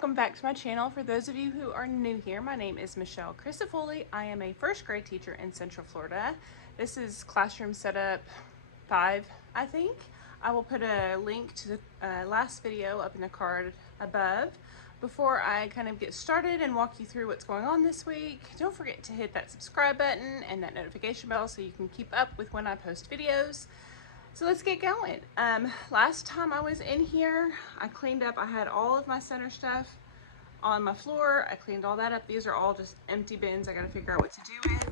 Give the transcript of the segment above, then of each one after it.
welcome back to my channel. For those of you who are new here, my name is Michelle Christofoli. I am a first grade teacher in Central Florida. This is classroom setup 5, I think. I will put a link to the last video up in the card above. Before I kind of get started and walk you through what's going on this week, don't forget to hit that subscribe button and that notification bell so you can keep up with when I post videos. So let's get going. Last time I was in here, I cleaned up, I had all of my center stuff on my floor. I cleaned all that up. These are all just empty bins I gotta figure out what to do with.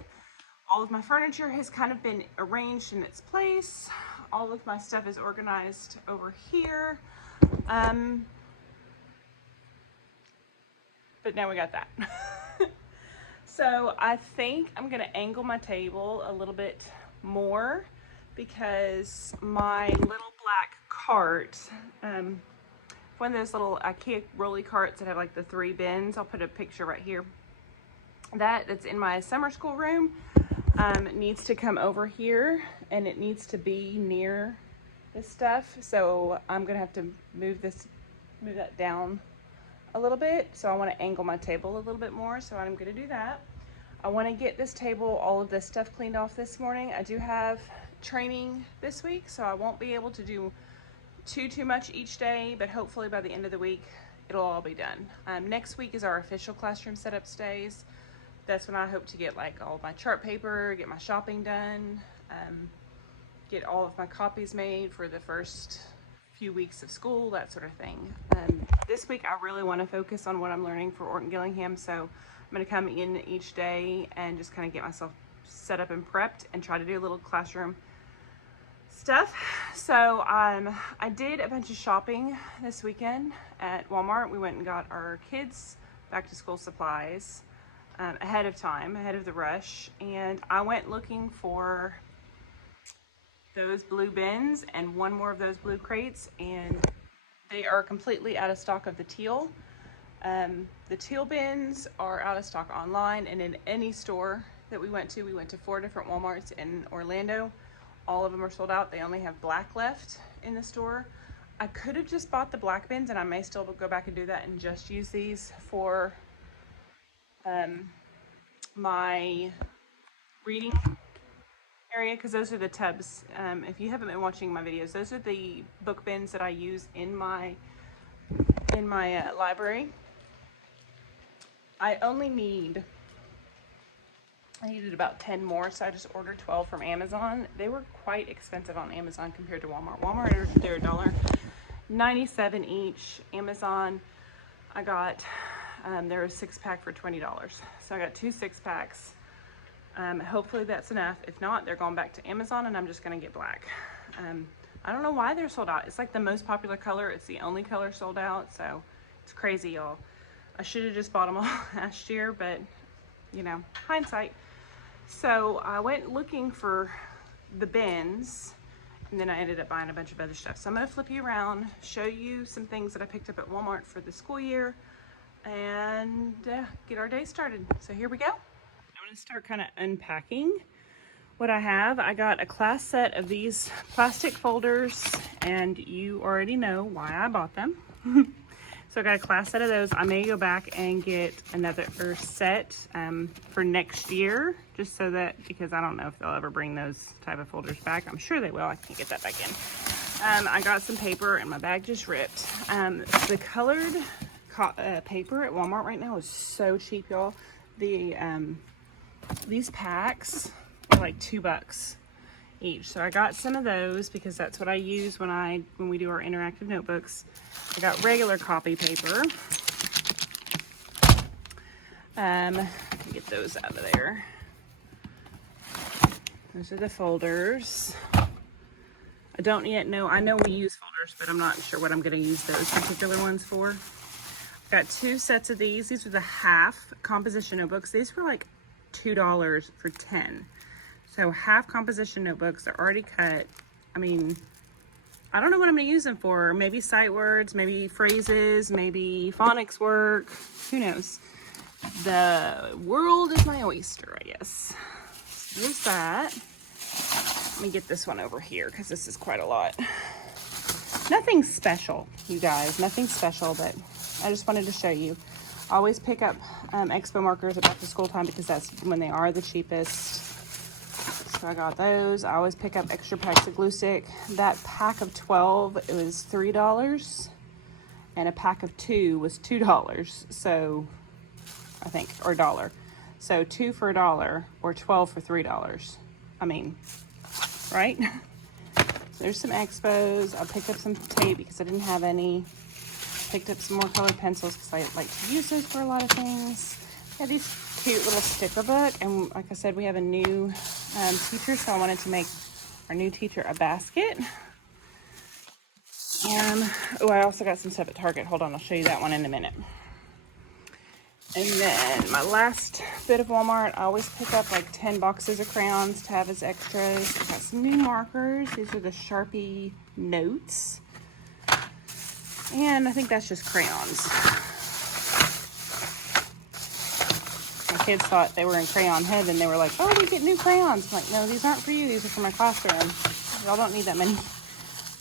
All of my furniture has kind of been arranged in its place. All of my stuff is organized over here. But now we got that. So I think I'm gonna angle my table a little bit more because my little black cart, one of those little IKEA rolly carts that have like the 3 bins, I'll put a picture right here, that's in my summer school room, needs to come over here and it needs to be near this stuff. So I'm gonna have to move that down a little bit. So I want to angle my table a little bit more, so I'm going to do that. I want to get this table, all of this stuff cleaned off this morning. I do have training this week, so I won't be able to do too much each day, but hopefully by the end of the week it'll all be done. Next week is our official classroom setup days. That's when I hope to get like all my chart paper, get my shopping done, get all of my copies made for the first few weeks of school, that sort of thing. This week I really want to focus on what I'm learning for Orton Gillingham, so I'm going to come in each day and just kind of get myself set up and prepped and try to do a little classroom stuff. So I did a bunch of shopping this weekend at Walmart. We went and got our kids back to school supplies ahead of time, ahead of the rush, and I went looking for those blue bins and one more of those blue crates, and they are completely out of stock of the teal. The teal bins are out of stock online and in any store that we went to 4 different Walmarts in Orlando. All of them are sold out. They only have black left in the store. I could have just bought the black bins, and I may still go back and do that and just use these for my reading area, because those are the tubs. If you haven't been watching my videos, those are the book bins that I use in my library. I needed about 10 more, so I just ordered 12 from Amazon. They were quite expensive on Amazon compared to Walmart. Walmart, they're $1.97 each. Amazon, I got, there was a 6-pack for $20. So I got 2 6-packs. Hopefully that's enough. If not, they're going back to Amazon and I'm just gonna get black. I don't know why they're sold out. It's like the most popular color. It's the only color sold out, so it's crazy, y'all. I should have just bought them all last year, but you know, hindsight. So I went looking for the bins, and then I ended up buying a bunch of other stuff. So I'm gonna flip you around, show you some things that I picked up at Walmart for the school year, and get our day started. So here we go. I'm gonna start kind of unpacking what I have. I got a class set of these plastic folders, and you already know why I bought them. So I got a class set of those. I may go back and get another set for next year, just so that, because I don't know if they'll ever bring those type of folders back. I'm sure they will. I can get that back in. I got some paper and my bag just ripped. The colored paper at Walmart right now is so cheap, y'all. These packs are like $2 each. So I got some of those because that's what I use when we do our interactive notebooks. I got regular copy paper. Get those out of there. Those are the folders. I don't yet know. I know we use folders, but I'm not sure what I'm going to use those particular ones for. Got 2 sets of these. These are the half composition notebooks. These were like $2 for 10. So half composition notebooks. They're already cut. I mean, I don't know what I'm going to use them for. Maybe sight words, maybe phrases, maybe phonics work. Who knows? The world is my oyster, I guess. So there's that. Let me get this one over here because this is quite a lot. Nothing special, you guys. Nothing special, but I just wanted to show you. I always pick up Expo markers at back to school time because that's when they are the cheapest. So I got those. I always pick up extra packs of glue stick. That pack of 12, it was $3. And a pack of 2 was $2. So I think, or $1. So 2 for $1 or 12 for $3. I mean, right? There's some Expos. I picked up some tape because I didn't have any. Picked up some more colored pencils because I like to use those for a lot of things. I have these cute little sticker book, and like I said, we have a new teacher, so I wanted to make our new teacher a basket. Oh, I also got some stuff at Target. Hold on, I'll show you that one in a minute. And then my last bit of Walmart, I always pick up like 10 boxes of crayons to have as extras. I got some new markers. These are the Sharpie Notes. And I think that's just crayons. My kids thought they were in crayon heaven. They were like, oh, we get new crayons. I'm like, no, these aren't for you. These are for my classroom. Y'all don't need that many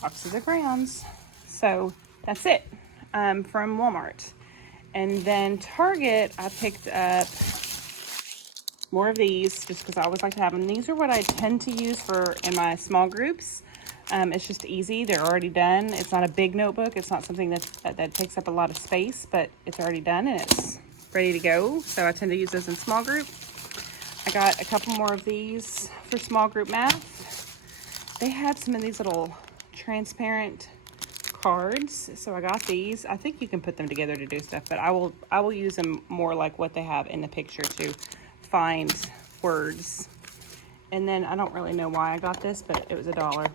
boxes of crayons. So that's it from Walmart. And then Target, I picked up more of these just because I always like to have them. These are what I tend to use for in my small groups. It's just easy. They're already done. It's not a big notebook. It's not something that takes up a lot of space, but it's already done and it's ready to go. So I tend to use those in small group. I got a couple more of these for small group math. They had some of these little transparent cards, so I got these. I think you can put them together to do stuff, but I will use them more like what they have in the picture to find words. And then I don't really know why I got this, but it was $1,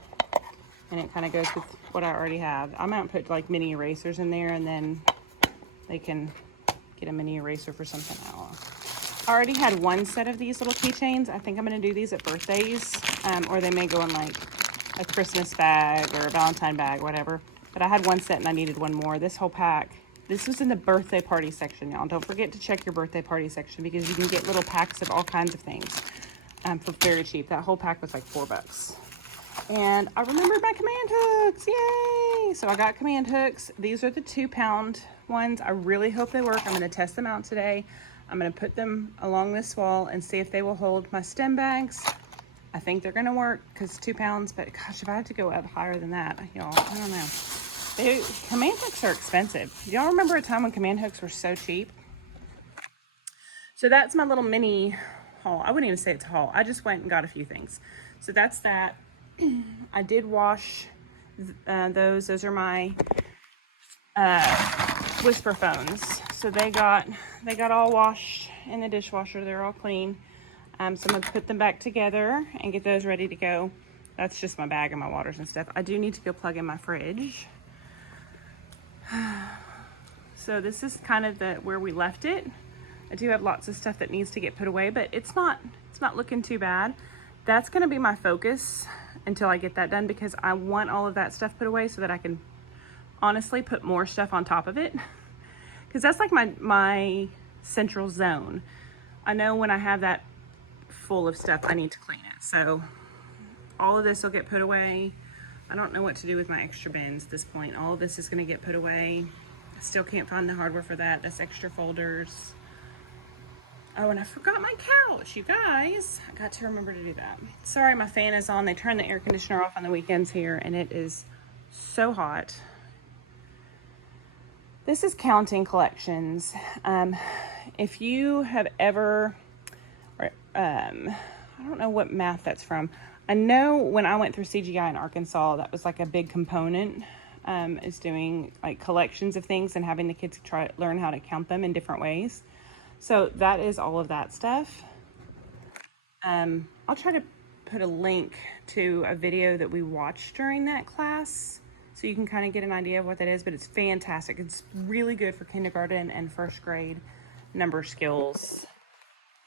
and it kind of goes with what I already have. I might put like mini erasers in there, and then they can get a mini eraser for something. I don't know. I already had one set of these little keychains. I think I'm going to do these at birthdays, or they may go in like a Christmas bag or a Valentine bag, whatever. But I had one set and I needed one more. This whole pack, this was in the birthday party section, y'all. Don't forget to check your birthday party section because you can get little packs of all kinds of things for very cheap. That whole pack was like $4. And I remembered my command hooks, yay! So I got command hooks. These are the 2-pound ones. I really hope they work. I'm gonna test them out today. I'm gonna put them along this wall and see if they will hold my stem bags. I think they're gonna work because 2 pounds, but gosh, if I had to go up higher than that, y'all, I don't know. Command hooks are expensive. Do y'all remember a time when command hooks were so cheap? So that's my little mini haul. I wouldn't even say it's a haul. I just went and got a few things. So that's that. I did wash those. Those are my Whisper phones. So they got all washed in the dishwasher. They're all clean. So I'm gonna put them back together and get those ready to go. That's just my bag and my waters and stuff. I do need to go plug in my fridge. So this is kind of where we left it. I do have lots of stuff that needs to get put away, but it's not looking too bad. That's gonna be my focus until I get that done because I want all of that stuff put away so that I can honestly put more stuff on top of it. Because that's like my central zone. I know when I have that full of stuff, I need to clean it. So all of this will get put away. I don't know what to do with my extra bins at this point. All of this is gonna get put away. I still can't find the hardware for that. That's extra folders. Oh, and I forgot my couch, you guys. I got to remember to do that. Sorry, my fan is on. They turn the air conditioner off on the weekends here, and it is so hot. This is Counting Collections. If you have ever, I don't know what math that's from. I know when I went through CGI in Arkansas, that was like a big component, is doing like collections of things and having the kids learn how to count them in different ways. So that is all of that stuff. I'll try to put a link to a video that we watched during that class so you can kind of get an idea of what that is, but it's fantastic. It's really good for kindergarten and first grade number skills.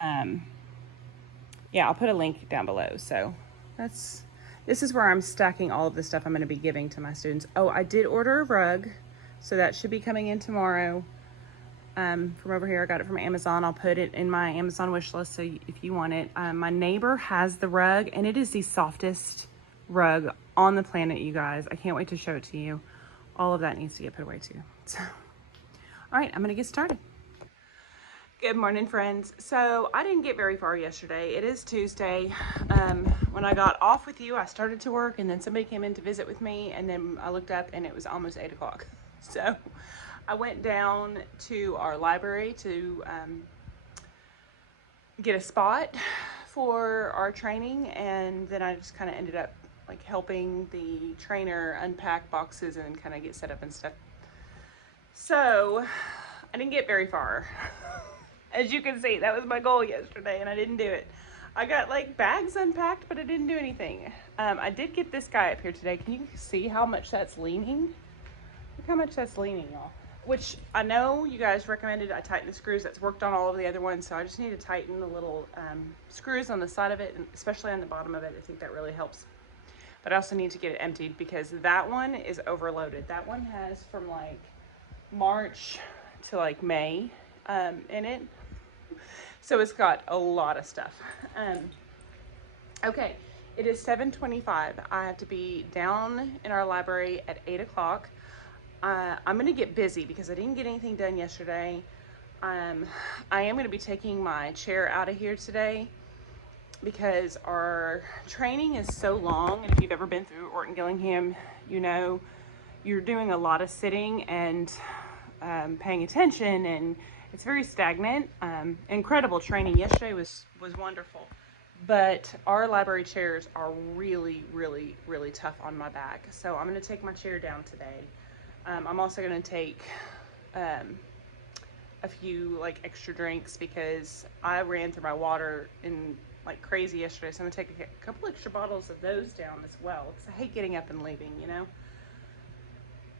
Yeah, I'll put a link down below. So this is where I'm stacking all of the stuff I'm going to be giving to my students. Oh, I did order a rug, so that should be coming in tomorrow. From over here. I got it from Amazon. I'll put it in my Amazon wish list so if you want it. My neighbor has the rug and it is the softest rug on the planet, you guys. I can't wait to show it to you. All of that needs to get put away too. So All right, I'm gonna get started. Good morning, friends. So I didn't get very far yesterday. It is Tuesday. When I got off with you, I started to work, and then somebody came in to visit with me, and then I looked up and it was almost 8 o'clock. So I went down to our library to get a spot for our training, and then I just kind of ended up like helping the trainer unpack boxes and kind of get set up and stuff. So I didn't get very far. As you can see, that was my goal yesterday and I didn't do it. I got like bags unpacked, but I didn't do anything. I did get this guy up here today. Can you see how much that's leaning? Look how much that's leaning, y'all. Which I know you guys recommended I tighten the screws. That's worked on all of the other ones, so I just need to tighten the little screws on the side of it, and especially on the bottom of it. I think that really helps. But I also need to get it emptied because that one is overloaded. That one has from like March to like May in it. So it's got a lot of stuff. Okay, it is 7:25. I have to be down in our library at 8 o'clock. I'm gonna get busy because I didn't get anything done yesterday. I am gonna be taking my chair out of here today because our training is so long, and if you've ever been through Orton Gillingham, you know you're doing a lot of sitting and paying attention, and it's very stagnant. Incredible training. Yesterday was wonderful, but our library chairs are really, really, really tough on my back. So I'm gonna take my chair down today. I'm also gonna take a few like extra drinks because I ran through my water in like crazy yesterday. So I'm gonna take a couple extra bottles of those down as well because I hate getting up and leaving, you know?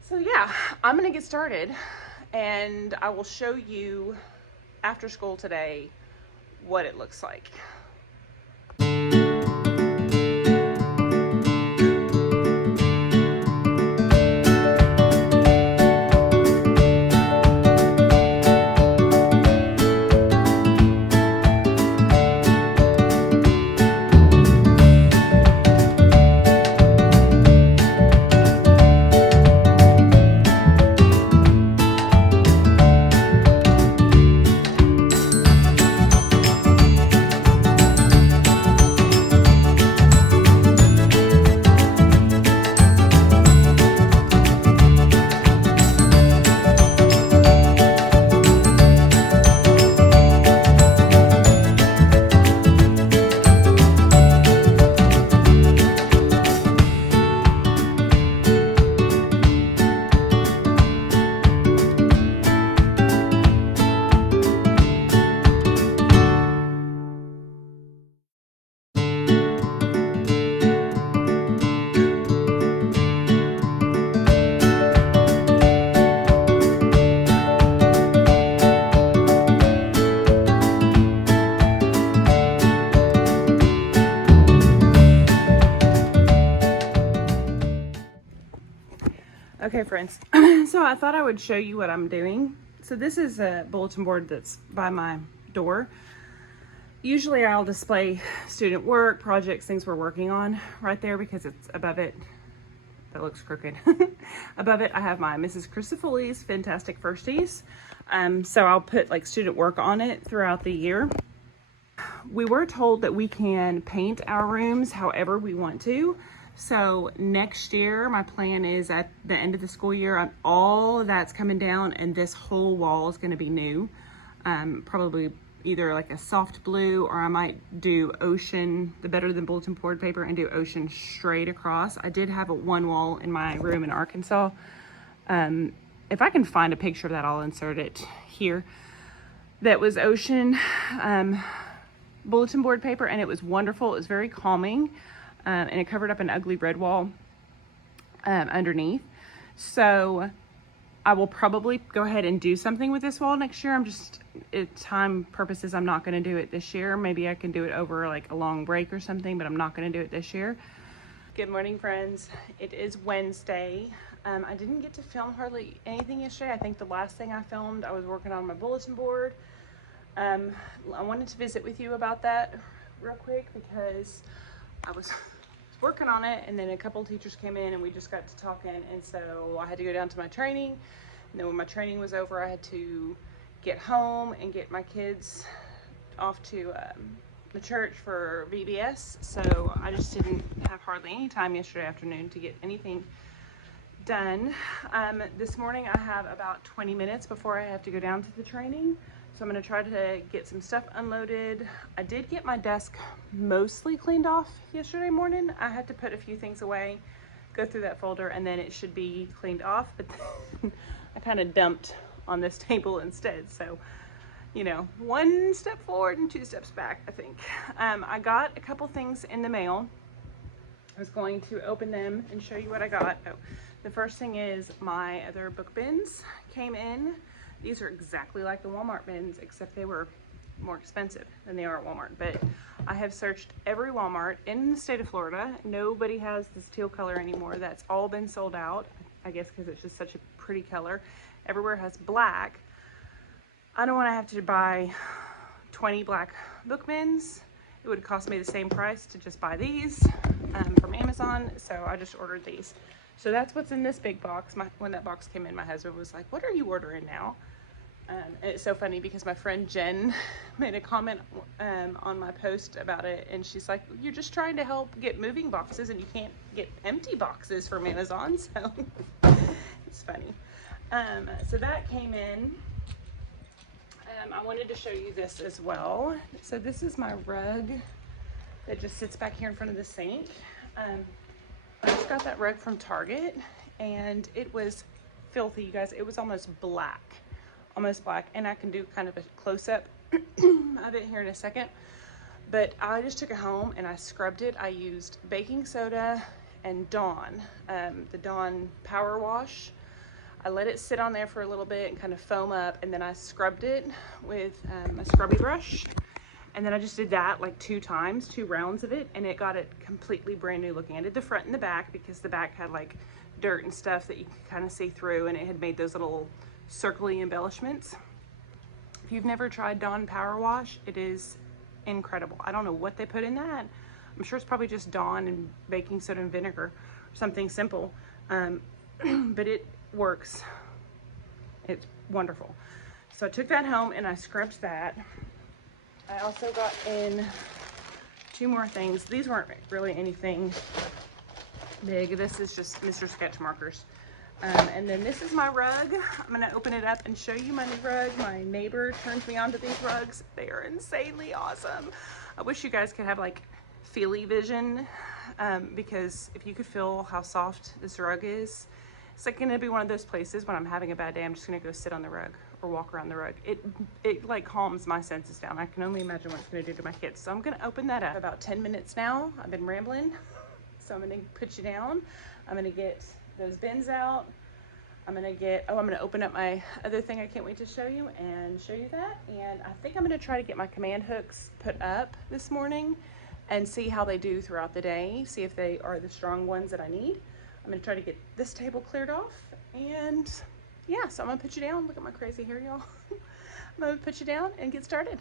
So yeah, I'm gonna get started and I will show you after school today what it looks like. Okay, friends, so I thought I would show you what I'm doing. So this is a bulletin board that's by my door. Usually I'll display student work, projects, things we're working on right there because it's above it. That looks crooked. Above it, I have my Mrs. Crucifoli's Fantastic Firsties. So I'll put like student work on it throughout the year. We were told that we can paint our rooms however we want to. So next year, my plan is at the end of the school year, all of that's coming down and this whole wall is gonna be new. Probably either like a soft blue, or I might do ocean, the Better Than Bulletin board paper, and do ocean straight across. I did have one wall in my room in Arkansas. If I can find a picture of that, I'll insert it here. That was ocean bulletin board paper, and it was wonderful. It was very calming. And it covered up an ugly red wall underneath. So I will probably go ahead and do something with this wall next year. Time purposes, I'm not gonna do it this year. Maybe I can do it over like a long break or something, but I'm not gonna do it this year. Good morning, friends. It is Wednesday. I didn't get to film hardly anything yesterday. I think the last thing I filmed, I was working on my bulletin board. I wanted to visit with you about that real quick because I was working on it, and then a couple of teachers came in and we just got to talking, and so I had to go down to my training And then when my training was over, I had to get home and get my kids off to the church for VBS. So I just didn't have hardly any time yesterday afternoon to get anything done. This morning I have about 20 minutes before I have to go down to the training. So I'm going to try to get some stuff unloaded. I did get my desk mostly cleaned off yesterday morning. I had to put a few things away, go through that folder, and then it should be cleaned off. But then I kind of dumped on this table instead. So, you know, 1 step forward and 2 steps back, I think. I got a couple things in the mail. I was going to open them and show you what I got. Oh, the first thing is my other book bins came in. These are exactly like the Walmart bins, except they were more expensive than they are at Walmart. But I have searched every Walmart in the state of Florida. Nobody has this teal color anymore. That's all been sold out, I guess because it's just such a pretty color. Everywhere has black. I don't want to have to buy 20 black book bins. It would cost me the same price to just buy these from Amazon, so I just ordered these. So that's what's in this big box. When that box came in, my husband was like, "What are you ordering now?" And it's so funny because my friend Jen made a comment on my post about it, and she's like, "You're just trying to help get moving boxes, and you can't get empty boxes from Amazon." So it's funny. So that came in. I wanted to show you this as well. So this is my rug that just sits back here in front of the sink. I just got that rug from Target, and it was filthy, you guys. It was almost black, and I can do kind of a close-up of it here in a second. But I just took it home and I scrubbed it. I used baking soda and Dawn, the Dawn Power Wash. I let it sit on there for a little bit and kind of foam up, and then I scrubbed it with a scrubby brush. And then I just did that like 2 times, 2 rounds of it, and it got it completely brand new looking. I did the front and the back because the back had like dirt and stuff that you could kind of see through, and it had made those little circly embellishments. If you've never tried Dawn Power Wash, it is incredible. I don't know what they put in that. I'm sure it's probably just Dawn and baking soda and vinegar, or something simple, but it works. It's wonderful. So I took that home and I scrubbed that. I also got in 2 more things. These weren't really anything big. This is just Mr. Sketch markers. And then this is my rug. I'm gonna open it up and show you my new rug. My neighbor turned me on to these rugs. They are insanely awesome. I wish you guys could have like feely vision, because if you could feel how soft this rug is, it's like gonna be one of those places when I'm having a bad day, I'm just gonna go sit on the rug or walk around the rug. It like calms my senses down. I can only imagine what it's gonna do to my kids. So I'm gonna open that up. About 10 minutes now. I've been rambling. So I'm gonna put you down. I'm gonna get those bins out. I'm gonna open up my other thing I can't wait to show you and show you that. And I think I'm gonna try to get my command hooks put up this morning and see how they do throughout the day. See if they are the strong ones that I need. I'm gonna try to get this table cleared off, and yeah, so I'm gonna put you down. Look at my crazy hair, y'all. I'm gonna put you down and get started.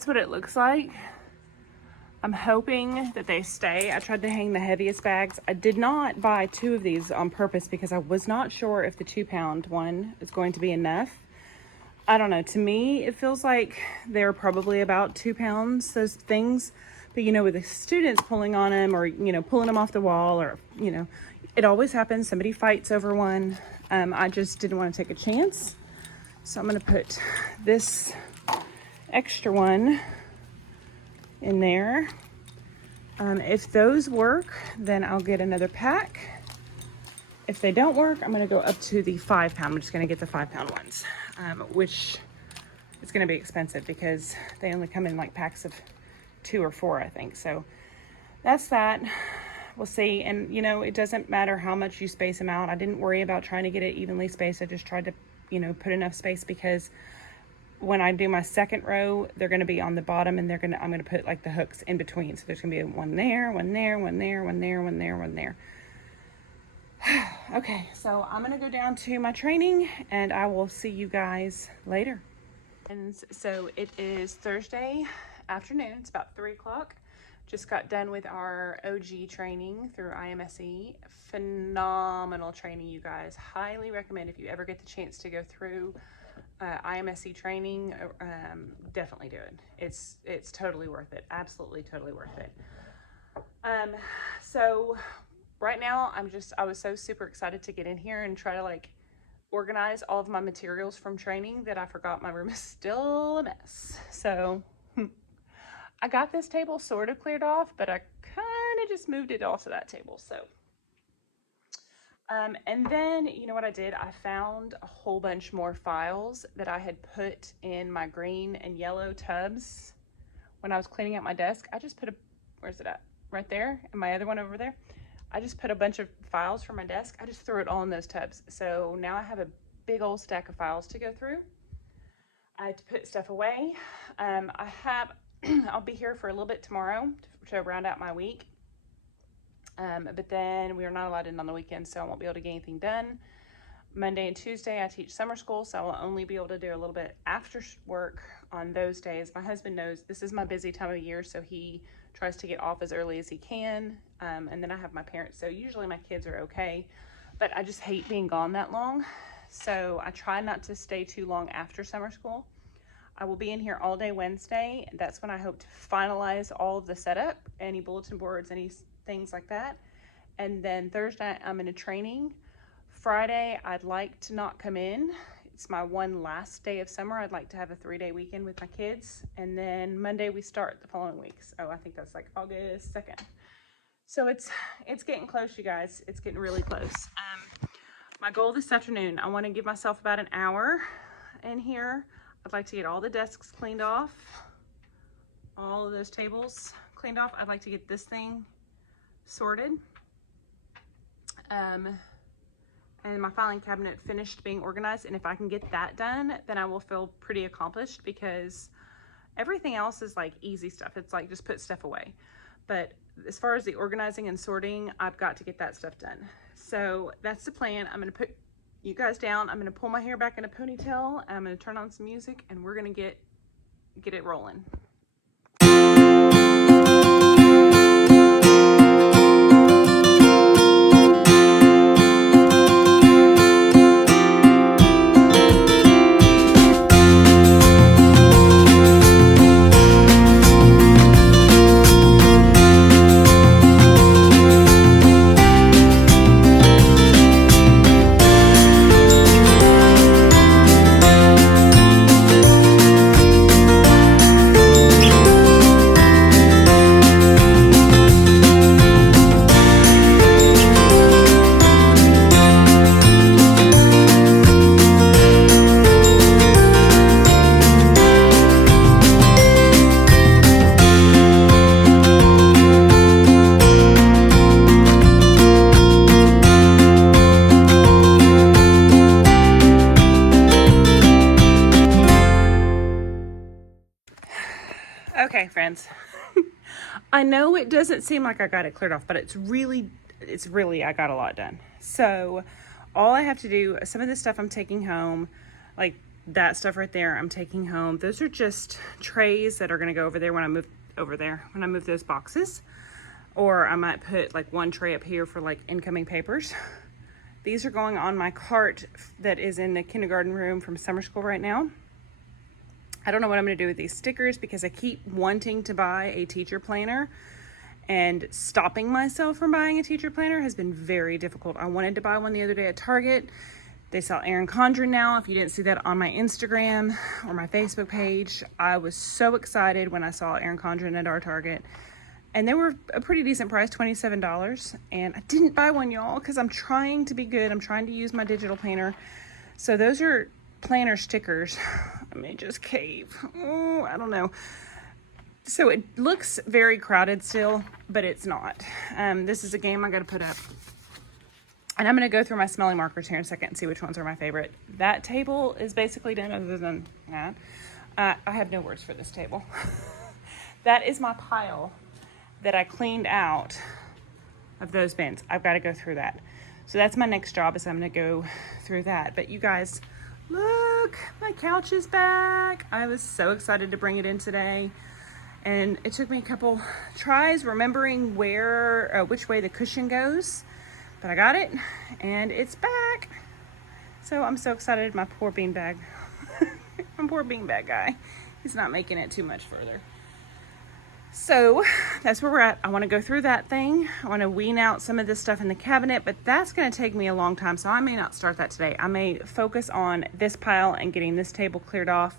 that's what it looks like. I'm hoping that they stay. I tried to hang the heaviest bags. I did not buy 2 of these on purpose because I was not sure if the 2-pound one is going to be enough. I don't know. To me, it feels like they're probably about 2 pounds, those things. But, you know, with the students pulling on them or, you know, pulling them off the wall or, you know, it always happens. Somebody fights over one. I just didn't want to take a chance. So I'm going to put this extra one in there. If those work, then I'll get another pack. If they don't work, I'm going to go up to the 5-pound. I'm just going to get the 5-pound ones, which is going to be expensive because they only come in like packs of 2 or 4, I think. So that's that. We'll see. And, you know, it doesn't matter how much you space them out. I didn't worry about trying to get it evenly spaced. I just tried to, you know, put enough space because when I do my second row, they're going to be on the bottom and I'm going to put like the hooks in between. So there's going to be one there, one there, one there, one there, one there, one there. Okay, so I'm going to go down to my training and I will see you guys later. And so it is Thursday afternoon. It's about 3 o'clock. Just got done with our OG training through IMSE. Phenomenal training, you guys. Highly recommend if you ever get the chance to go through IMSE training, definitely do it. It's totally worth it. Absolutely totally worth it. So right now I was so super excited to get in here and try to like organize all of my materials from training that I forgot my room is still a mess. So I got this table sort of cleared off, but I kind of just moved it all to that table. So and then, you know what I did? I found a whole bunch more files that I had put in my green and yellow tubs when I was cleaning out my desk. I just put where's it at? Right there, and my other one over there. I just put a bunch of files from my desk. I just threw it all in those tubs. So now I have a big old stack of files to go through. I had to put stuff away. I'll be here for a little bit tomorrow to round out my week. But then we are not allowed in on the weekend, so I won't be able to get anything done. Monday and Tuesday I teach summer school, so I will only be able to do a little bit after work on those days. My husband knows this is my busy time of year, so he tries to get off as early as he can. And then I have my parents, so usually my kids are okay, but I just hate being gone that long. So I try not to stay too long after summer school. I will be in here all day Wednesday. That's when I hope to finalize all of the setup, any bulletin boards, any things like that. And then Thursday I'm in a training. Friday I'd like to not come in. It's my one last day of summer. I'd like to have a 3-day weekend with my kids. And then Monday we start the following week. So I think that's like August 2nd. So it's getting close, you guys. It's getting really close. My goal this afternoon, I want to give myself about an hour in here. I'd like to get all the desks cleaned off, all of those tables cleaned off. I'd like to get this thing sorted. And my filing cabinet finished being organized. And if I can get that done, then I will feel pretty accomplished because everything else is like easy stuff. It's like just put stuff away. But as far as the organizing and sorting, I've got to get that stuff done. So that's the plan. I'm going to put you guys down. I'm going to pull my hair back in a ponytail. I'm going to turn on some music and we're going to get it rolling. Okay, friends, I know it doesn't seem like I got it cleared off, but it's really, I got a lot done. So all I have to do, some of this stuff I'm taking home, like that stuff right there I'm taking home. Those are just trays that are gonna go over there when I move when I move those boxes. Or I might put like one tray up here for like incoming papers. These are going on my cart that is in the kindergarten room from summer school right now. I don't know what I'm gonna do with these stickers because I keep wanting to buy a teacher planner, and stopping myself from buying a teacher planner has been very difficult. I wanted to buy one the other day at Target. They sell Erin Condren now. If you didn't see that on my Instagram or my Facebook page, I was so excited when I saw Erin Condren at our Target. And they were a pretty decent price, $27. And I didn't buy one, y'all, because I'm trying to be good. I'm trying to use my digital planner. So those are planner stickers. I may just cave. Oh, I don't know. So it looks very crowded still, but it's not. This is a game I got to put up. And I'm going to go through my smelling markers here in a second and see which ones are my favorite. That table is basically done other than that. I have no words for this table. That is my pile that I cleaned out of those bins. I've got to go through that. So that's my next job, is I'm going to go through that. But you guys, look, my couch is back. I was so excited to bring it in today. And it took me a couple tries remembering which way the cushion goes. But I got it, and it's back. So I'm so excited. My poor beanbag. My poor beanbag guy. He's not making it too much further. So that's where we're at. I want to go through that thing. I want to wean out some of this stuff in the cabinet, but that's going to take me a long time, so I may not start that today. I may focus on this pile and getting this table cleared off.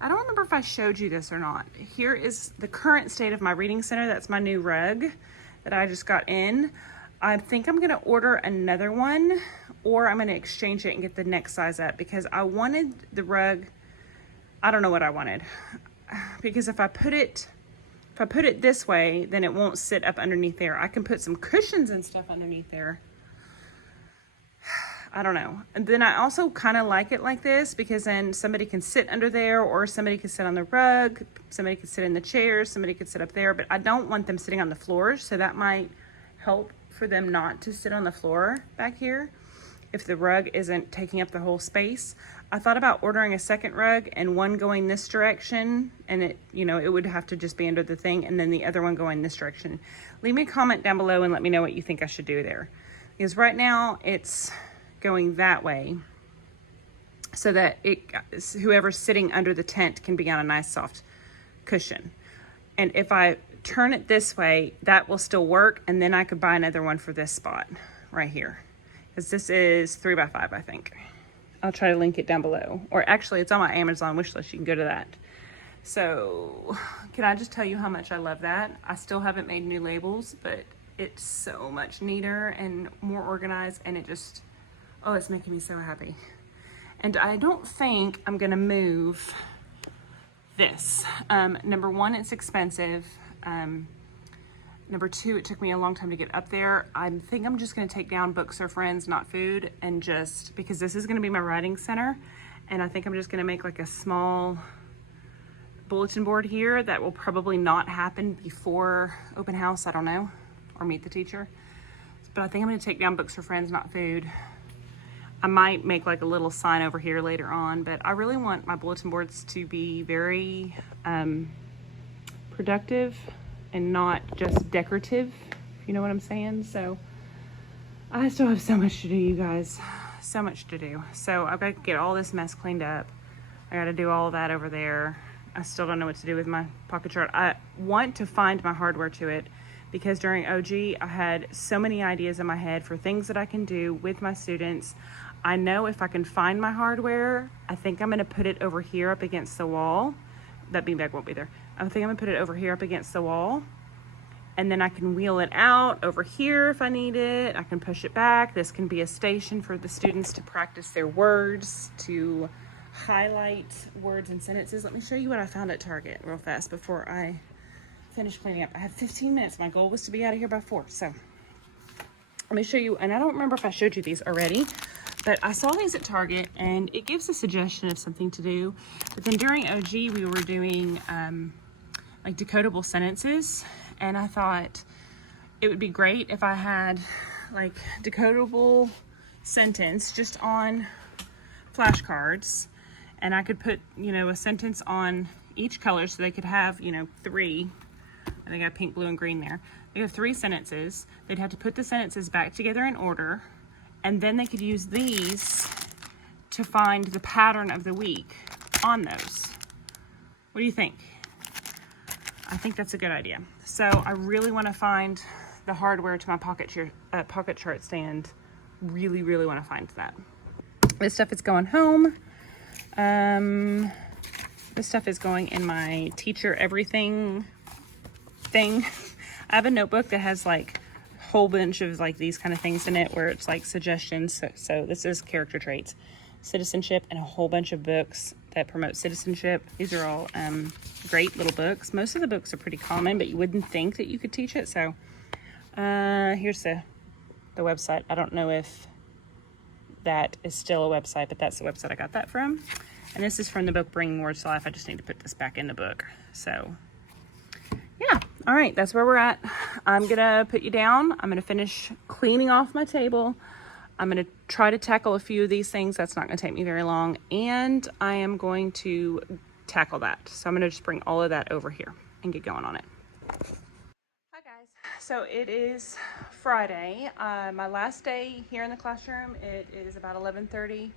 I don't remember if I showed you this or not. Here is the current state of my reading center. That's my new rug that I just got in. I think I'm gonna order another one, or I'm gonna exchange it and get the next size up, because I wanted the rug, I don't know what I wanted. Because if I put it this way, then it won't sit up underneath there. I can put some cushions and stuff underneath there. I don't know. And then I also kind of like it like this, because then somebody can sit under there, or somebody can sit on the rug, somebody could sit in the chairs, somebody could sit up there, but I don't want them sitting on the floors, so that might help for them not to sit on the floor back here if the rug isn't taking up the whole space. I thought about ordering a second rug and one going this direction, and it would have to just be under the thing, and then the other one going this direction. Leave me a comment down below and let me know what you think I should do there, because right now it's going that way so that whoever's sitting under the tent can be on a nice soft cushion. And if I turn it this way, that will still work, and then I could buy another one for this spot right here, because this is 3x5, I think. I'll try to link it down below, or actually it's on my Amazon wish list. You can go to that. So can I just tell you how much I love that? I still haven't made new labels, but it's so much neater and more organized, and it just, oh, it's making me so happy. And I don't think I'm gonna move this. Number one, it's expensive. Number two, it took me a long time to get up there. I think I'm just gonna take down Books Are Friends, Not Food, and just, because this is gonna be my writing center, and I think I'm just gonna make like a small bulletin board here that will probably not happen before open house, I don't know, or meet the teacher. But I think I'm gonna take down Books Are Friends, Not Food. I might make like a little sign over here later on, but I really want my bulletin boards to be very productive and not just decorative, if you know what I'm saying. So I still have so much to do, you guys, so much to do. So I've got to get all this mess cleaned up. I got to do all of that over there. I still don't know what to do with my pocket chart. I want to find my hardware to it, because during OG, I had so many ideas in my head for things that I can do with my students. I know if I can find my hardware, I think I'm gonna put it over here up against the wall. That beanbag won't be there. I think I'm gonna put it over here up against the wall, and then I can wheel it out over here if I need it. I can push it back. This can be a station for the students to practice their words, to highlight words and sentences. Let me show you what I found at Target real fast before I finish cleaning up. I have 15 minutes. My goal was to be out of here by 4. So let me show you, and I don't remember if I showed you these already, but I saw these at Target, and it gives a suggestion of something to do. But then during OG, we were doing like decodable sentences, and I thought it would be great if I had like decodable sentence just on flashcards, and I could put, you know, a sentence on each color so they could have, you know, 3. I think I have pink, blue, and green there. They have 3 sentences. They'd have to put the sentences back together in order, and then they could use these to find the pattern of the week on those. What do you think? I think that's a good idea. So I really want to find the hardware to my pocket chart stand. Really, really want to find that. This stuff is going home. This stuff is going in my teacher everything thing. I have a notebook that has like a whole bunch of like these kind of things in it where it's like suggestions. So this is character traits, citizenship, and a whole bunch of books that promote citizenship. These are all great little books. Most of the books are pretty common, but you wouldn't think that you could teach it. So here's the website. I don't know if that is still a website, but that's the website I got that from. And this is from the book Bringing Words to Life. I just need to put this back in the book. So yeah, all right, that's where we're at. I'm gonna put you down. I'm gonna finish cleaning off my table. I'm gonna try to tackle a few of these things. That's not gonna take me very long. And I am going to tackle that. So I'm gonna just bring all of that over here and get going on it. Hi guys, so it is Friday, my last day here in the classroom. It is about 11:30.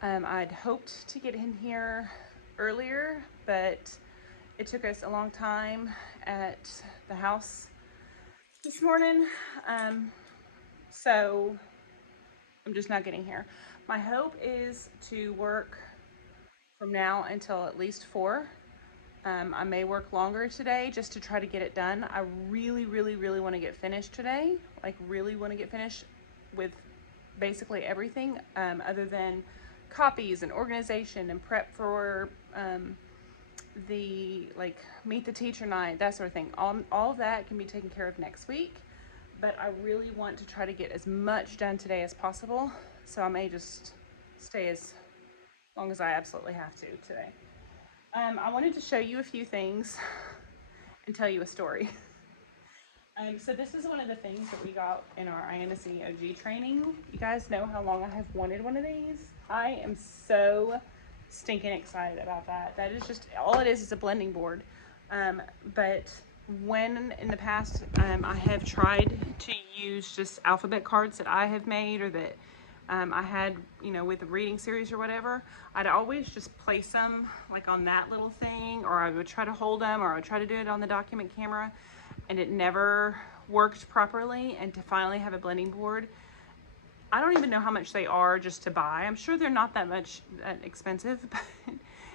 I'd hoped to get in here earlier, but it took us a long time at the house this morning, so I'm just not getting here. My hope is to work from now until at least 4. I may work longer today just to try to get it done. I really, really, really want to get finished today. Like really want to get finished with basically everything other than copies and organization and prep for the like meet the teacher night, that sort of thing. All of that can be taken care of next week, but I really want to try to get as much done today as possible. So I may just stay as long as I absolutely have to today. I wanted to show you a few things and tell you a story. So this is one of the things that we got in our INSE OG training. You guys know how long I have wanted one of these. I am so stinking excited about that. That is just, all it is a blending board. But when in the past I have tried to use just alphabet cards that I have made or that I had, you know, with the reading series or whatever, I'd always just place them like on that little thing, or I would try to hold them, or I would try to do it on the document camera, and it never worked properly. And to finally have a blending board, I don't even know how much they are just to buy. I'm sure they're not that expensive, but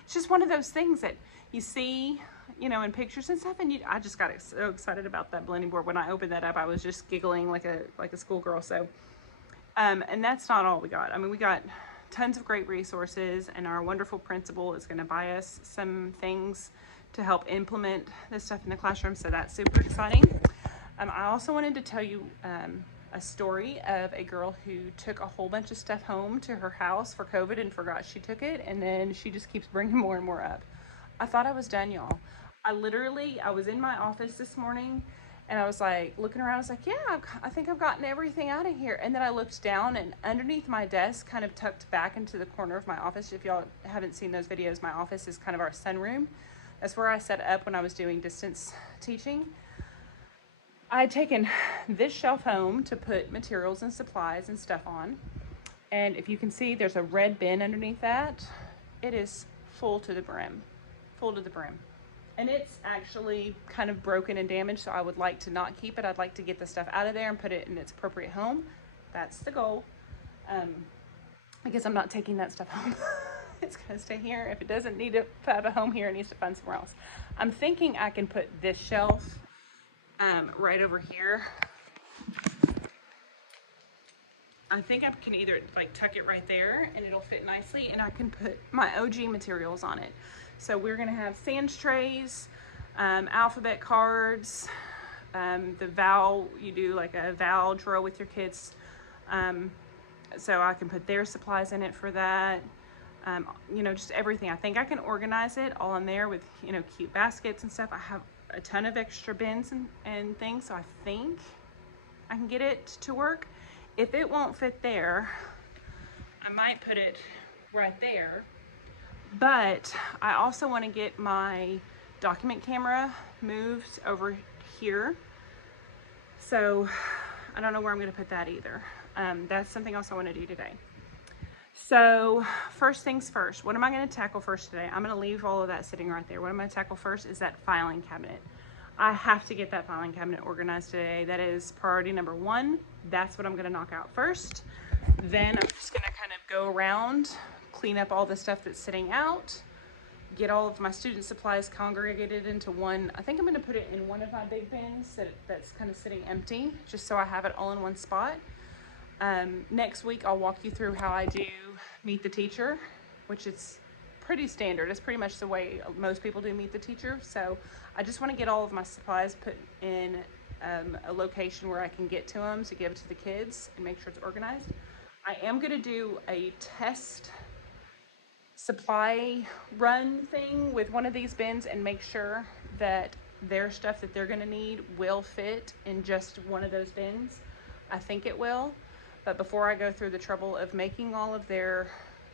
it's just one of those things that you see, you know, in pictures and stuff. And I just got so excited about that blending board. When I opened that up, I was just giggling like a schoolgirl. So, and that's not all we got. I mean, we got tons of great resources, and our wonderful principal is going to buy us some things to help implement this stuff in the classroom. So that's super exciting. I also wanted to tell you a story of a girl who took a whole bunch of stuff home to her house for COVID and forgot she took it, and then she just keeps bringing more and more up. I thought I was done, y'all. I was in my office this morning, and I was like looking around. I was like, yeah, I think I've gotten everything out of here. And then I looked down, and underneath my desk, kind of tucked back into the corner of my office, if y'all haven't seen those videos, my office is kind of our sunroom. That's where I set up when I was doing distance teaching. I had taken this shelf home to put materials and supplies and stuff on. And if you can see, there's a red bin underneath that. It is full to the brim, full to the brim. And it's actually kind of broken and damaged, so I would like to not keep it. I'd like to get the stuff out of there and put it in its appropriate home. That's the goal. Because I'm not taking that stuff home. It's gonna stay here. If it doesn't need to have a home here, it needs to find somewhere else. I'm thinking I can put this shelf right over here. I think I can either like tuck it right there and it'll fit nicely, and I can put my OG materials on it. So we're gonna have sans trays, alphabet cards, the vowel, you do like a vowel drill with your kids. So I can put their supplies in it for that. You know, just everything. I think I can organize it all in there with, you know, cute baskets and stuff. I have a ton of extra bins and things, so I think I can get it to work. If it won't fit there, I might put it right there, But I also want to get my document camera moved over here. So I don't know where I'm going to put that either. That's something else I want to do today. So first things first, what am I going to tackle first today? I'm going to leave all of that sitting right there. What I'm going to tackle first is that filing cabinet. I have to get that filing cabinet organized today. That is priority number one. That's what I'm going to knock out first. Then I'm just going to kind of go around, clean up all the stuff that's sitting out, get all of my student supplies congregated into one. I think I'm going to put it in one of my big bins that's kind of sitting empty, just so I have it all in one spot. Next week, I'll walk you through how I do Meet the Teacher, which is pretty standard. It's pretty much the way most people do Meet the Teacher. So I just want to get all of my supplies put in a location where I can get to them to give to the kids and make sure it's organized. I am going to do a test supply run thing with one of these bins and make sure that their stuff that they're going to need will fit in just one of those bins. I think it will. But before I go through the trouble of making all of their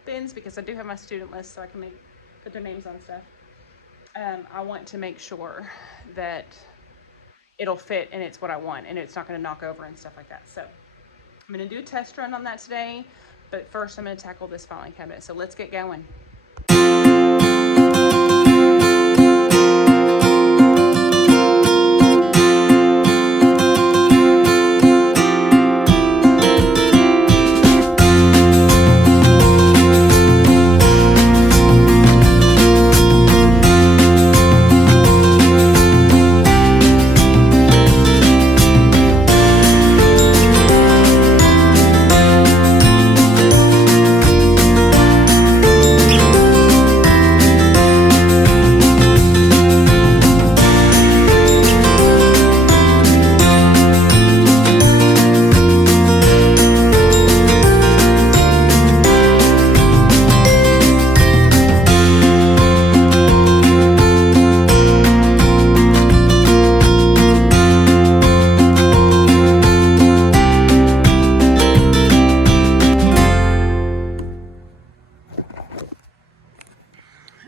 bins, because I do have my student list so I can put their names on stuff, I want to make sure that it'll fit and it's what I want and it's not going to knock over and stuff like that. So I'm going to do a test run on that today, but first I'm going to tackle this filing cabinet. So let's get going.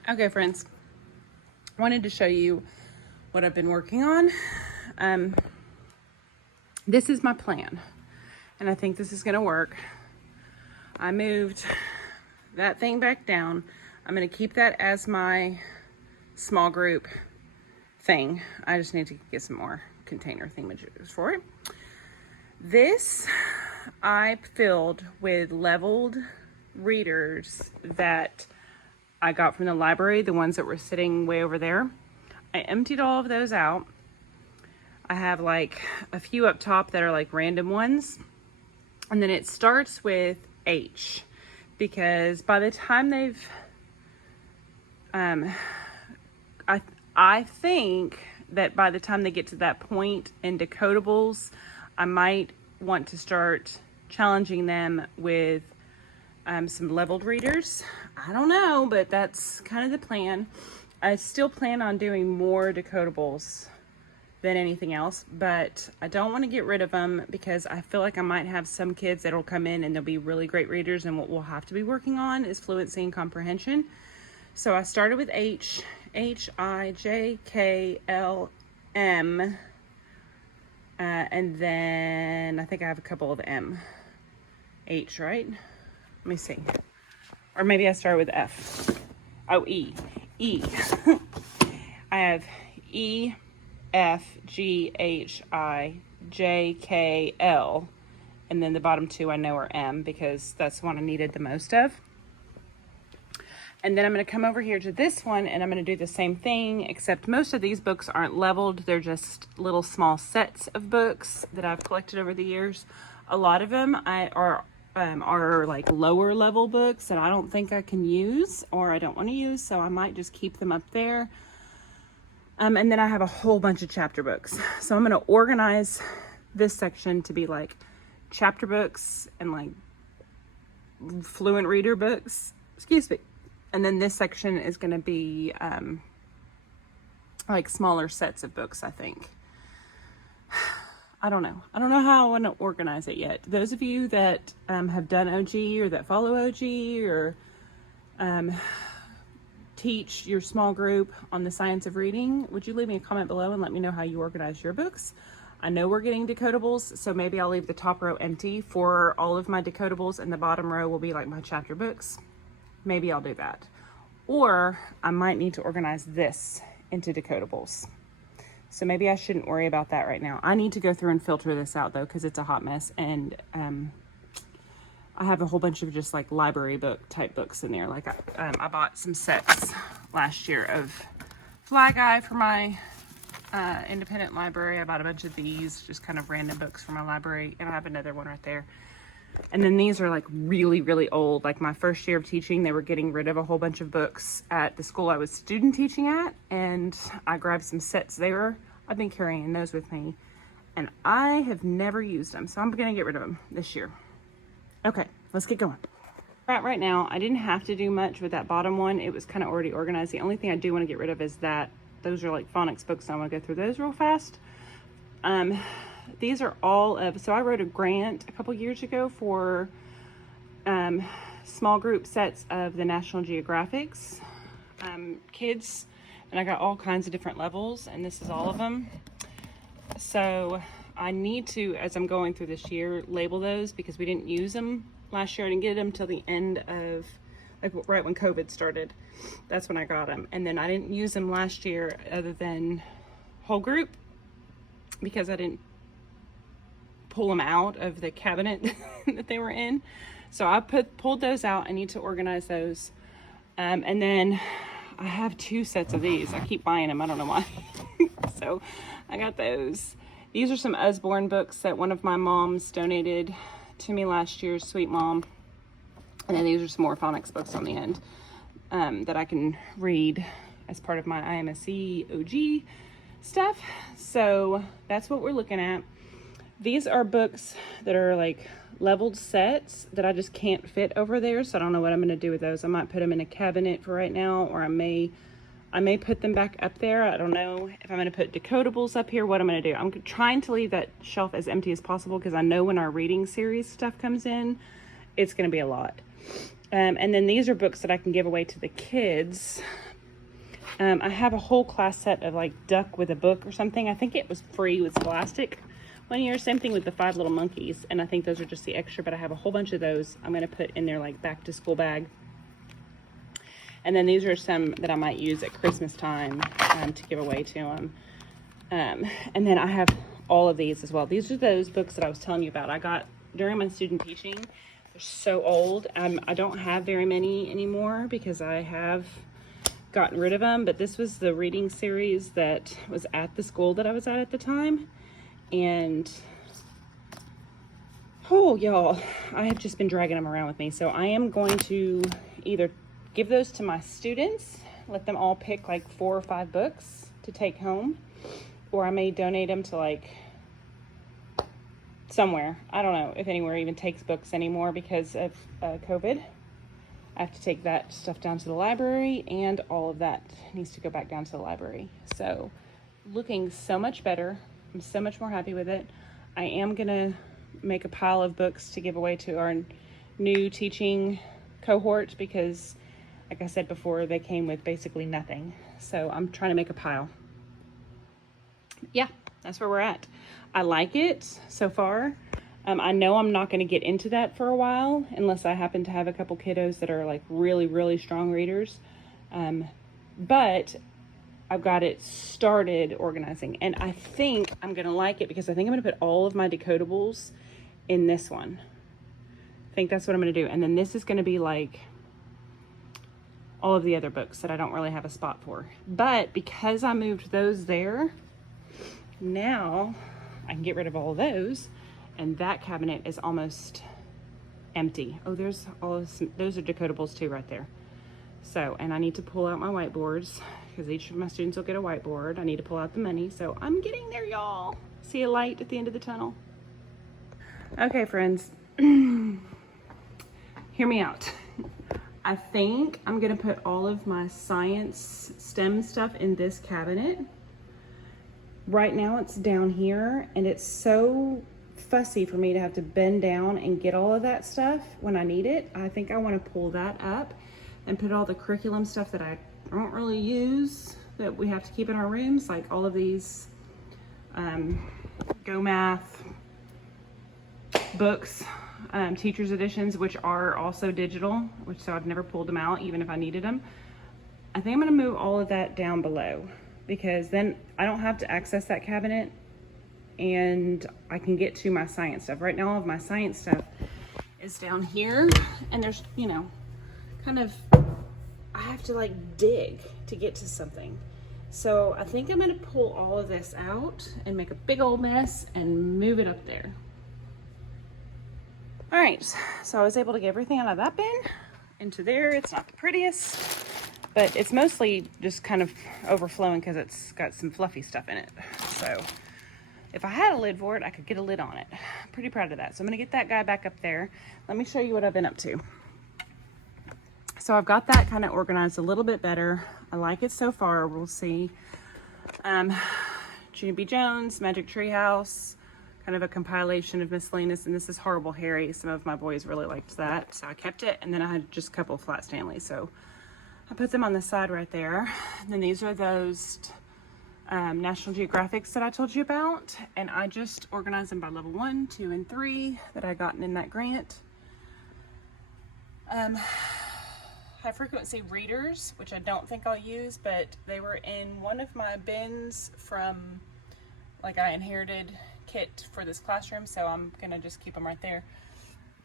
Okay, friends, I wanted to show you what I've been working on. This is my plan, and I think this is going to work. I moved that thing back down. I'm going to keep that as my small group thing. I just need to get some more container thingamajigers for it. This I filled with leveled readers that I got from the library, the ones that were sitting way over there. I emptied all of those out. I have like a few up top that are like random ones. And then it starts with H, because by the time they've, I think that by the time they get to that point in decodables, I might want to start challenging them with some leveled readers. I don't know, but that's kind of the plan. I still plan on doing more decodables than anything else, but I don't want to get rid of them because I feel like I might have some kids that'll come in and they'll be really great readers, and what we'll have to be working on is fluency and comprehension. So I started with H, H-I-J-K-L-M, and then I think I have a couple of M. H, right? Let me see. Or maybe I started with F. Oh, E. E. I have E, F, G, H, I, J, K, L. And then the bottom two I know are M because that's the one I needed the most of. And then I'm going to come over here to this one and I'm going to do the same thing, except most of these books aren't leveled. They're just little small sets of books that I've collected over the years. A lot of them are like lower level books that I don't think I can use or I don't want to use, so I might just keep them up there. And then I have a whole bunch of chapter books. So I'm going to organize this section to be like chapter books and like fluent reader books. Excuse me. And then this section is going to be like smaller sets of books, I think. I don't know. I don't know how I want to organize it yet. Those of you that have done OG or that follow OG or teach your small group on the science of reading, would you leave me a comment below and let me know how you organize your books? I know we're getting decodables, so maybe I'll leave the top row empty for all of my decodables, and the bottom row will be like my chapter books. Maybe I'll do that. Or I might need to organize this into decodables. So maybe I shouldn't worry about that right now. I need to go through and filter this out though, because it's a hot mess, and I have a whole bunch of just like library book type books in there. Like I bought some sets last year of Flag Eye for my independent library. I bought a bunch of these, just kind of random books for my library, and I have another one right there. And then these are like really, really old. Like my first year of teaching, they were getting rid of a whole bunch of books at the school I was student teaching at, and I grabbed some sets there. I've been carrying those with me, and I have never used them, so I'm gonna get rid of them this year. Okay, let's get going. Right now, I didn't have to do much with that bottom one. It was kind of already organized. The only thing I do want to get rid of is that those are like phonics books, so I want to go through those real fast. These are all of, so I wrote a grant a couple years ago for small group sets of the National Geographics kids, and I got all kinds of different levels, and this is all of them. So I need to, as I'm going through this year, label those because we didn't use them last year. I didn't get them till the end of, like right when COVID started. That's when I got them. And then I didn't use them last year other than whole group because I didn't pull them out of the cabinet that they were in. So I pulled those out. I need to organize those. And then I have 2 sets of these. I keep buying them. I don't know why. So I got those. These are some Usborne books that one of my moms donated to me last year, sweet mom. And then these are some more phonics books on the end that I can read as part of my IMSC OG stuff. So that's what we're looking at. These are books that are like leveled sets that I just can't fit over there. So I don't know what I'm going to do with those. I might put them in a cabinet for right now, or I may put them back up there. I don't know if I'm going to put decodables up here, what I'm going to do. I'm trying to leave that shelf as empty as possible because I know when our reading series stuff comes in, it's going to be a lot. And then these are books that I can give away to the kids. I have a whole class set of like Duck with a Book or something. I think it was free with Scholastic one year. Same thing with the 5 Little Monkeys. And I think those are just the extra, but I have a whole bunch of those I'm going to put in their like back to school bag. And then these are some that I might use at Christmas time to give away to them. And then I have all of these as well. These are those books that I was telling you about. I got during my student teaching. They're so old. I don't have very many anymore because I have gotten rid of them. But this was the reading series that was at the school that I was at the time. And, oh, y'all, I have just been dragging them around with me. So I am going to either give those to my students, let them all pick like 4 or 5 books to take home, or I may donate them to like somewhere. I don't know if anywhere even takes books anymore because of COVID. I have to take that stuff down to the library, and all of that needs to go back down to the library. So looking so much better. I'm so much more happy with it. I am gonna make a pile of books to give away to our new teaching cohort because, like I said before, they came with basically nothing. So I'm trying to make a pile. Yeah, that's where we're at. I like it so far. I know I'm not going to get into that for a while unless I happen to have a couple kiddos that are like really, really strong readers. But I've got it started organizing, and I think I'm going to like it because I think I'm going to put all of my decodables in this one. I think that's what I'm going to do. And then this is going to be like all of the other books that I don't really have a spot for. But because I moved those there, now I can get rid of all of those, and that cabinet is almost empty. Oh, there's all of some, those are decodables too right there. So, and I need to pull out my whiteboards because each of my students will get a whiteboard. I need to pull out the money. So I'm getting there, y'all. See a light at the end of the tunnel? Okay, friends, hear me out. I think I'm gonna put all of my science STEM stuff in this cabinet. Right now it's down here, and it's so fussy for me to have to bend down and get all of that stuff when I need it. I think I want to pull that up and put all the curriculum stuff that I I don't really use that we have to keep in our rooms, like all of these Go Math books, teacher's editions, which are also digital, which so I've never pulled them out even if I needed them. I think I'm gonna move all of that down below because then I don't have to access that cabinet and I can get to my science stuff. Right now all of my science stuff is down here and there's, you know, kind of, I have to like dig to get to something. So I think I'm gonna pull all of this out and make a big old mess and move it up there. All right, so I was able to get everything out of that bin into there. It's not the prettiest, but it's mostly just kind of overflowing because it's got some fluffy stuff in it. So if I had a lid for it, I could get a lid on it. I'm pretty proud of that. So I'm gonna get that guy back up there. Let me show you what I've been up to. So I've got that kind of organized a little bit better. I like it so far. We'll see. Junie B. Jones, Magic Tree House, kind of a compilation of miscellaneous, and this is Horrible Harry. Some of my boys really liked that, so I kept it, and then I had just a couple of Flat Stanleys, so I put them on the side right there. And then these are those National Geographics that I told you about, and I just organized them by level 1, 2, and 3 that I gotten in that grant. High frequency readers, which I don't think I'll use, but they were in one of my bins from, like, I inherited kit for this classroom, so I'm gonna just keep them right there.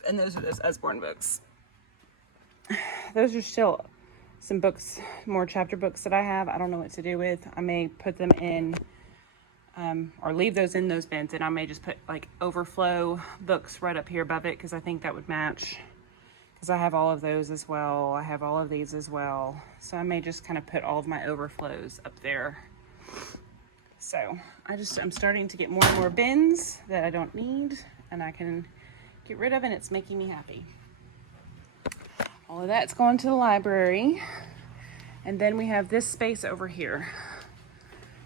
And those are those Usborne books. Those are still some books, more chapter books that I have. I don't know what to do with. I may put them in or leave those in those bins, and I may just put like overflow books right up here above it because I think that would match, because I have all of those as well. I have all of these as well, so I may just kind of put all of my overflows up there. So I'm starting to get more and more bins that I don't need and I can get rid of, and it's making me happy. All of that's going to the library. And then we have this space over here.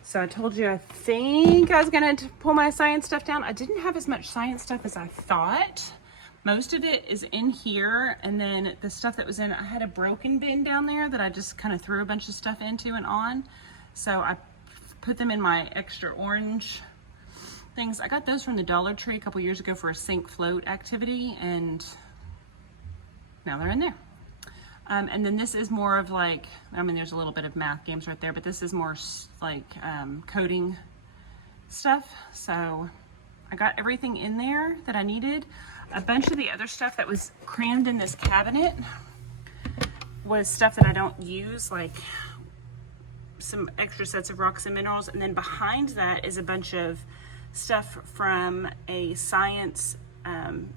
So I told you I think I was gonna pull my science stuff down. I didn't have as much science stuff as I thought. Most of it is in here, and then the stuff that was in, I had a broken bin down there that I just kind of threw a bunch of stuff into and on. So I put them in my extra orange things. I got those from the Dollar Tree a couple years ago for a sink float activity, and now they're in there. And then this is more of like, I mean, there's a little bit of math games right there, but this is more like coding stuff. So I got everything in there that I needed. A bunch of the other stuff that was crammed in this cabinet was stuff that I don't use, like some extra sets of rocks and minerals. And then behind that is a bunch of stuff from a science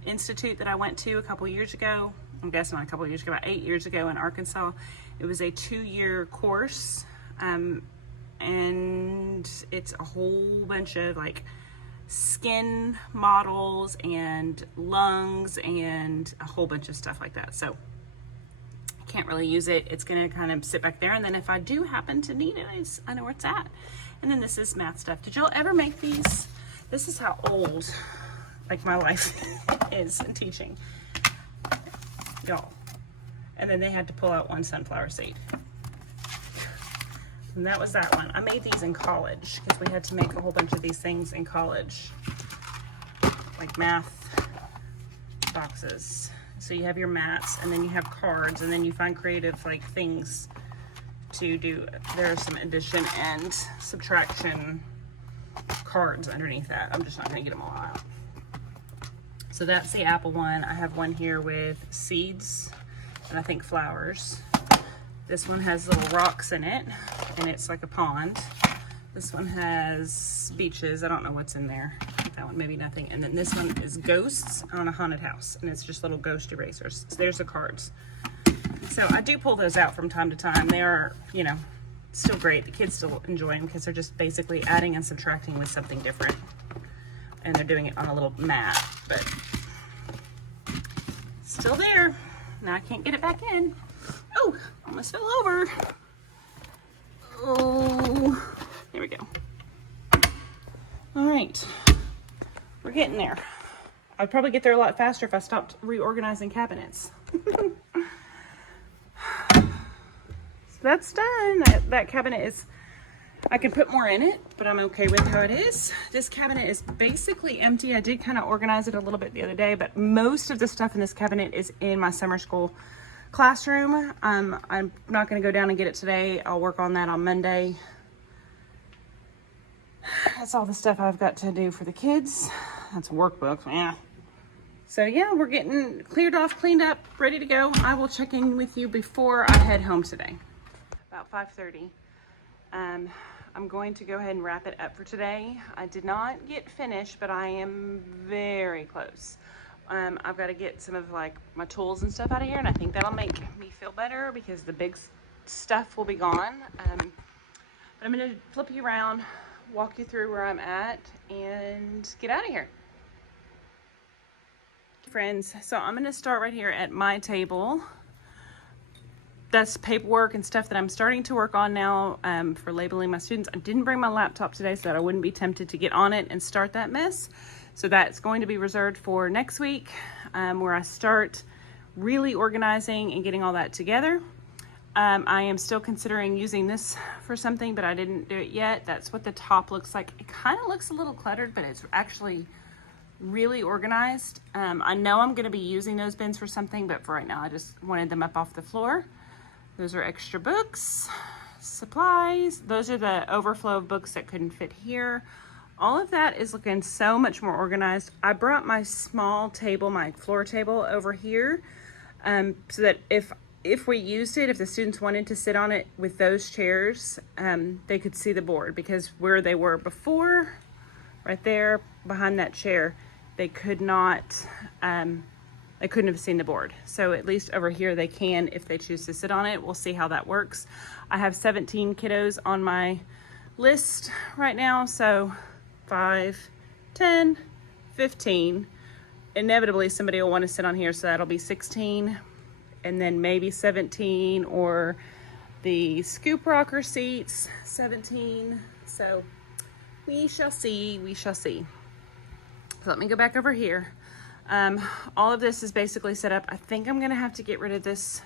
institute that I went to a couple years ago. I'm guessing not a couple of years ago, about 8 years ago in Arkansas. It was a 2-year course, and it's a whole bunch of like skin models and lungs and a whole bunch of stuff like that. So I can't really use it. It's gonna kind of sit back there, and then if I do happen to need it, I know where it's at. And then this is math stuff. Did y'all ever make these? This is how old like my life is in teaching, y'all. And then they had to pull out one sunflower seed, and that was that one. I made these in college because we had to make a whole bunch of these things in college, like math boxes. So you have your mats, and then you have cards, and then you find creative like things to do. There's some addition and subtraction cards underneath that. I'm just not gonna get them all out. So that's the apple one. I have one here with seeds and I think flowers. This one has little rocks in it, and it's like a pond. This one has beaches. I don't know what's in there. That one, maybe nothing. And then this one is ghosts on a haunted house, and it's just little ghost erasers. So there's the cards. So I do pull those out from time to time. They are, you know, still great. The kids still enjoy them because they're just basically adding and subtracting with something different. And they're doing it on a little mat, but still there. Now I can't get it back in. Oh, almost fell over. Oh, there we go. All right, we're getting there. I'd probably get there a lot faster if I stopped reorganizing cabinets. So that's done. That cabinet is, I could put more in it, but I'm okay with how it is. This cabinet is basically empty. I did kind of organize it a little bit the other day, but most of the stuff in this cabinet is in my summer school classroom. I'm not going to go down and get it today. I'll work on that on Monday. That's all the stuff I've got to do for the kids. That's workbooks, yeah. So yeah, we're getting cleared off, cleaned up, ready to go. I will check in with you before I head home today. About 5:30. I'm going to go ahead and wrap it up for today. I did not get finished, but I am very close. I've got to get some of like my tools and stuff out of here, and I think that'll make me feel better because the big stuff will be gone. But I'm going to flip you around, walk you through where I'm at, and get out of here. Friends, so I'm going to start right here at my table. That's paperwork and stuff that I'm starting to work on now for labeling my students. I didn't bring my laptop today so that I wouldn't be tempted to get on it and start that mess. So that's going to be reserved for next week, where I start really organizing and getting all that together. I am still considering using this for something, but I didn't do it yet. That's what the top looks like. It kind of looks a little cluttered, but it's actually really organized. I know I'm going to be using those bins for something, but for right now I just wanted them up off the floor. Those are extra books, supplies. Those are the overflow of books that couldn't fit here. All of that is looking so much more organized. I brought my small table, my floor table over here, so that if we used it, if the students wanted to sit on it with those chairs, they could see the board, because where they were before, right there behind that chair, they could not, they couldn't have seen the board. So at least over here they can if they choose to sit on it. We'll see how that works. I have 17 kiddos on my list right now, so 5, 10, 15. Inevitably somebody will want to sit on here, so that'll be 16, and then maybe 17, or the scoop rocker seats, 17. So we shall see, we shall see. So let me go back over here. All of this is basically set up. I think I'm gonna have to get rid of this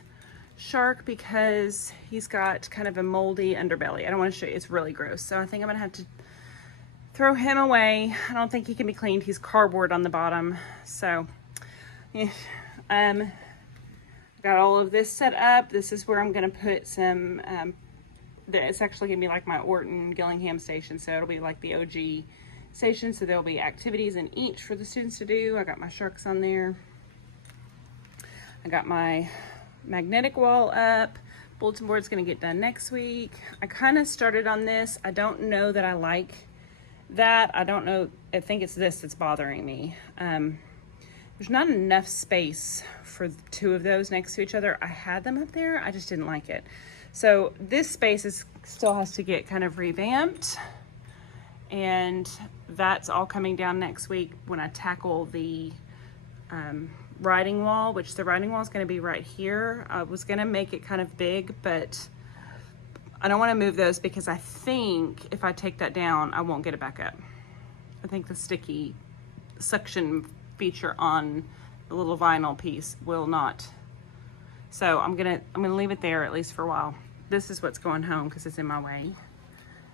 shark because he's got kind of a moldy underbelly. I don't want to show you, it's really gross. So I think I'm gonna have to throw him away. I don't think he can be cleaned. He's cardboard on the bottom. So got all of this set up. This is where I'm gonna put some, it's actually gonna be like my Orton Gillingham station. So it'll be like the OG station, so there'll be activities in each for the students to do. I got my sharks on there. I got my magnetic wall up. Bulletin board's gonna get done next week. I kind of started on this. I don't know that I like that. I don't know, I think it's this that's bothering me. There's not enough space for the two of those next to each other. I had them up there, I just didn't like it. So this space still has to get kind of revamped, and that's all coming down next week when I tackle the writing wall, which the writing wall is going to be right here. I was going to make it kind of big, but I don't want to move those because I think if I take that down, I won't get it back up. I think the sticky suction feature on the little vinyl piece will not. So I'm gonna leave it there at least for a while. This is what's going home because it's in my way.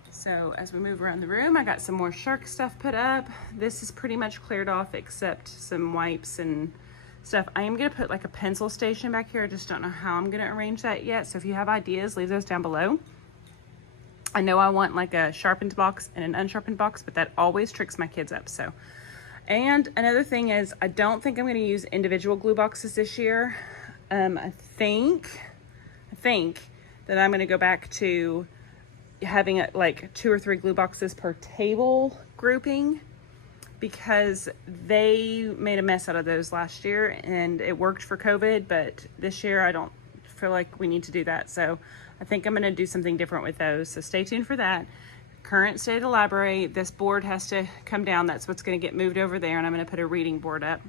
So as we move around the room, I got some more shark stuff put up. This is pretty much cleared off except some wipes and stuff. I am gonna put like a pencil station back here. I just don't know how I'm gonna arrange that yet. So if you have ideas, leave those down below. I know I want like a sharpened box and an unsharpened box, but that always tricks my kids up. So, and another thing is I don't think I'm gonna use individual glue boxes this year. I think that I'm gonna go back to having like 2 or 3 glue boxes per table grouping, because they made a mess out of those last year and it worked for COVID, but this year I don't feel like we need to do that. So I think I'm going to do something different with those. So stay tuned for that. Current state of the library, this board has to come down. That's what's going to get moved over there, and I'm going to put a reading board up.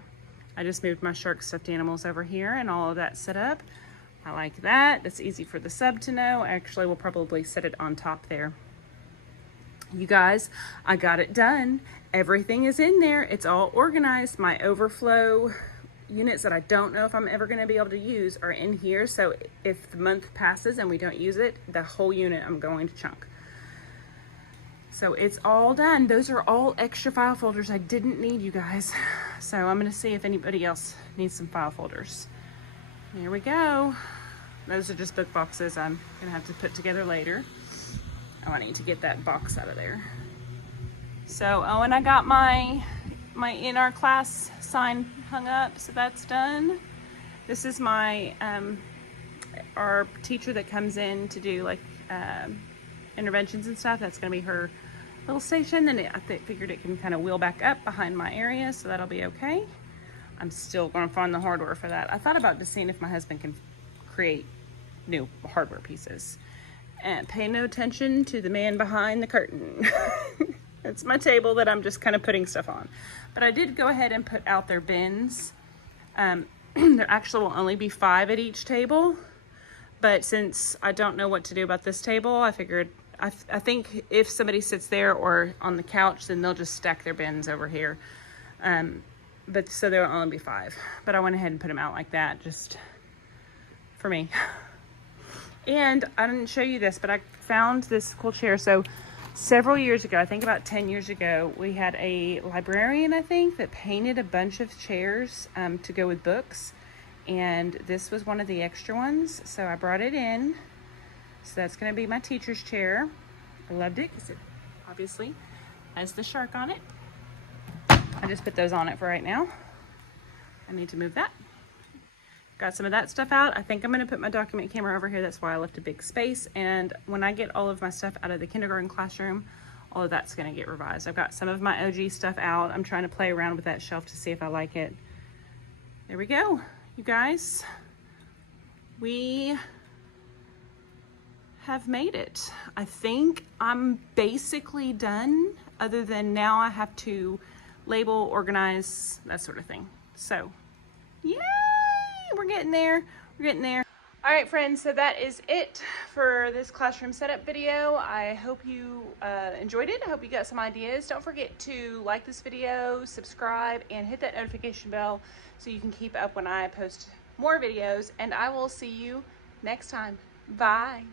I just moved my shark stuffed animals over here and all of that set up. I like that. It's easy for the sub to know. Actually, we'll probably set it on top there. You guys, I got it done. Everything is in there. It's all organized. My overflow units that I don't know if I'm ever going to be able to use are in here. So if the month passes and we don't use it, the whole unit I'm going to chunk. So it's all done. Those are all extra file folders I didn't need, you guys. So I'm going to see if anybody else needs some file folders. There we go. Those are just book boxes I'm going to have to put together later. Oh, I need to get that box out of there. So, oh, and I got my in our class sign hung up, so that's done. This is my our teacher that comes in to do like interventions and stuff. That's gonna be her little station, and I figured it can kind of wheel back up behind my area, so that'll be okay. I'm still gonna find the hardware for that. I thought about just seeing if my husband can create new hardware pieces. And pay no attention to the man behind the curtain. It's my table that I'm just kind of putting stuff on. But I did go ahead and put out their bins. There actually will only be 5 at each table. But since I don't know what to do about this table, I figured, I think if somebody sits there or on the couch, then they'll just stack their bins over here. But so there will only be 5. But I went ahead and put them out like that, just for me. And I didn't show you this, but I found this cool chair. So several years ago, I think about 10 years ago, we had a librarian, I think, that painted a bunch of chairs to go with books. And this was one of the extra ones. So I brought it in. So that's going to be my teacher's chair. I loved it because it obviously has the shark on it. I just put those on it for right now. I need to move that. Got some of that stuff out. I think I'm going to put my document camera over here. That's why I left a big space. And when I get all of my stuff out of the kindergarten classroom, all of that's going to get revised. I've got some of my OG stuff out. I'm trying to play around with that shelf to see if I like it. There we go, you guys. We have made it. I think I'm basically done, other than now I have to label, organize, that sort of thing. So, yay! We're getting there. We're getting there. All right, friends, so that is it for this classroom setup video. I hope you enjoyed it. I hope you got some ideas. Don't forget to like this video, subscribe, and hit that notification bell so you can keep up when I post more videos. And I will see you next time. Bye.